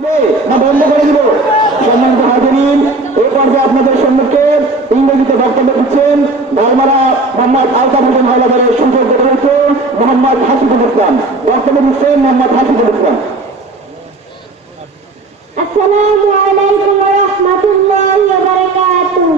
না বন্ধ করে দিব? সম্মানিত হাজিরিন, এ পর্যায়ে আপনাদের সম্মুখে ইংরেজিতে বক্তব্য দিচ্ছেন ভাইমারা মোহাম্মদ আলতাফ হোসেন হাওলাদারের সুযোগ্য রয়েছে মোহাম্মদ হাসিবুল ইসলাম। বক্তব্য দিচ্ছেন মোহাম্মদ হাসিবুল ইসলাম। আসসালামু আলাইকুম ওয়া রাহমাতুল্লাহি ওয়া বারাকাতুহু।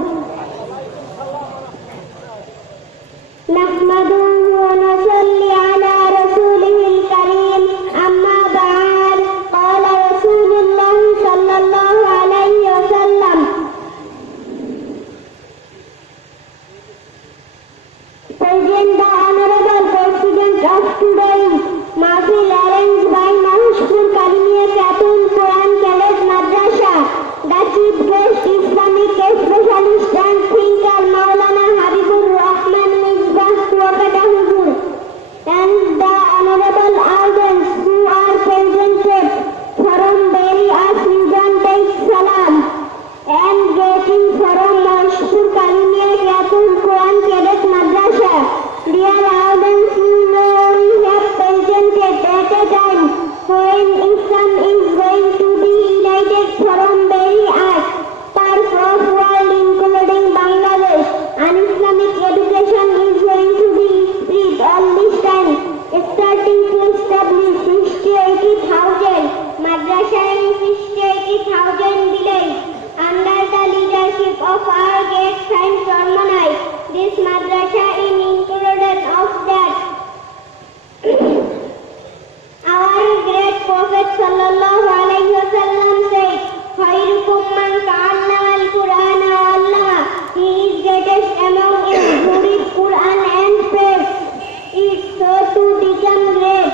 নাহমাদুহু ওয়া নুসাল্লি আলা রাসূলিহিল কারীম। আম্মা বা'দ। ক্বালা রাসূলুল্লাহ সাল্লাল্লাহু আলাইহি ওয়াসাল্লাম, Present the Honorable President of today's Mahfil arranged by Mahishpur Karimia Khatun Quran College Madrasa. The Chief Guest Islamic Specialist and Thinker Maulana Habibur Rahman Misbah Kuwakata Huzur and the Honorable audience who are presented from very Aslidan take salam and greeting from Mahishpur Karimia Khatun Quran College Madrasa. Dear audience, you know we have presented at a time when Islam is going to be united from very parts of world including Bangladesh, and Islamic education is going to be spread all this time, starting to establish 60,000 madrasa in 60,000 villages under the leadership of our great Saint Solomon. This madrasa is included of that our great Prophet sallallahu alaihi wasallam said, "Khairukum man ta'allama al-Qur'ana wa 'allama." He is greatest among us who read Quran and prays it so to become great.